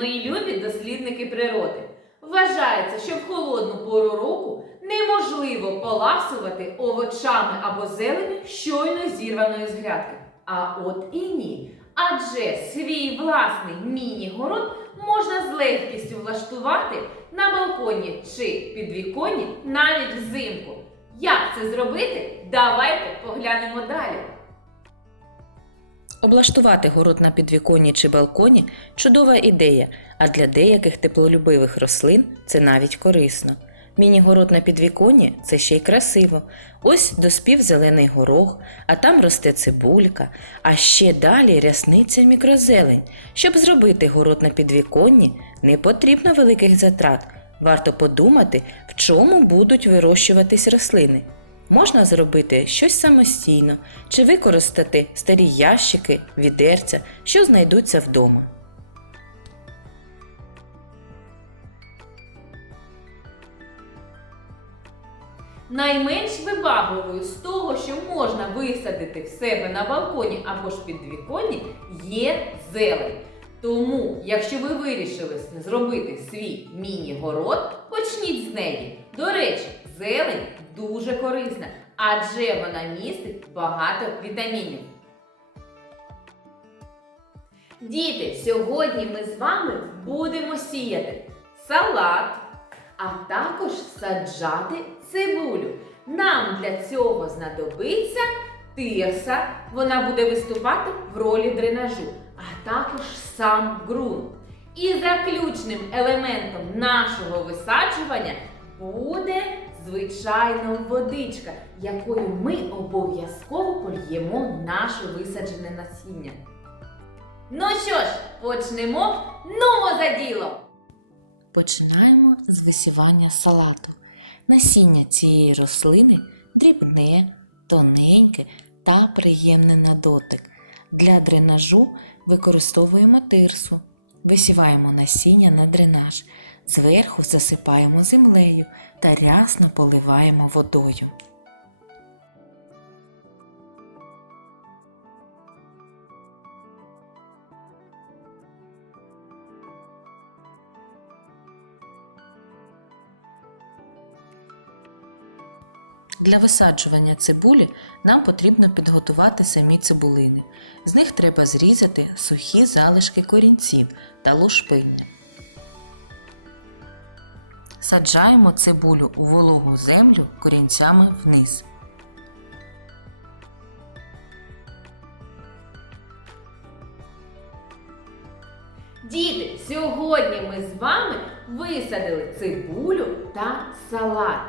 мої любі дослідники природи. Вважається, що в холодну пору року неможливо поласувати овочами або зеленю щойно зірваної з грядки. А от і ні. Адже свій власний міні-город можна з легкістю влаштувати на балконі чи підвіконні навіть взимку. Як це зробити? Давайте поглянемо далі. Облаштувати город на підвіконні чи балконі чудова ідея, а для деяких теплолюбивих рослин це навіть корисно. Міні-город на підвіконні це ще й красиво. Ось доспів зелений горох, а там росте цибулька, а ще далі рясниця мікрозелень. Щоб зробити город на підвіконні, не потрібно великих затрат. Варто подумати, в чому будуть вирощуватись рослини. Можна зробити щось самостійно чи використати старі ящики, відерця, що знайдуться вдома. Найменш вибагливою з того, що можна висадити в себе на балконі або ж підвіконні, є зелень. Тому, якщо ви вирішили зробити свій міні-город, почніть з неї. До речі, зелень дуже корисна, адже вона містить багато вітамінів. Діти, сьогодні ми з вами будемо сіяти салат, а також саджати цибулю. Нам для цього знадобиться тирса, вона буде виступати в ролі дренажу, а також сам ґрунт. І заключним елементом нашого висаджування буде звичайно водичка, якою ми обов'язково польємо наше висаджене насіння. Ну що ж, почнемо? Нумо за діло! Починаємо з висівання салату. Насіння цієї рослини дрібне, тоненьке та приємне на дотик. Для дренажу використовуємо тирсу. Висіваємо насіння на дренаж. Зверху засипаємо землею та рясно поливаємо водою. Для висаджування цибулі нам потрібно підготувати самі цибулини. З них треба зрізати сухі залишки корінців та лушпиння. Саджаємо цибулю у вологу землю корінцями вниз. Діти, сьогодні ми з вами висадили цибулю та салат.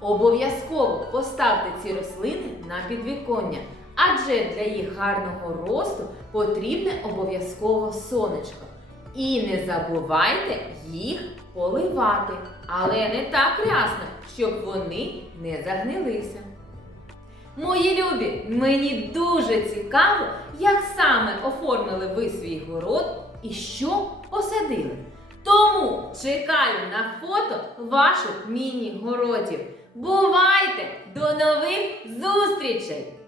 Обов'язково поставте ці рослини на підвіконня, адже для їх гарного росту потрібне обов'язково сонечко. І не забувайте їх поливати, але не так рясно, щоб вони не загнилися. Мої любі, мені дуже цікаво, як саме оформили ви свій город і що посадили. Тому чекаю на фото ваших міні-городів. Бувайте! До нових зустрічей!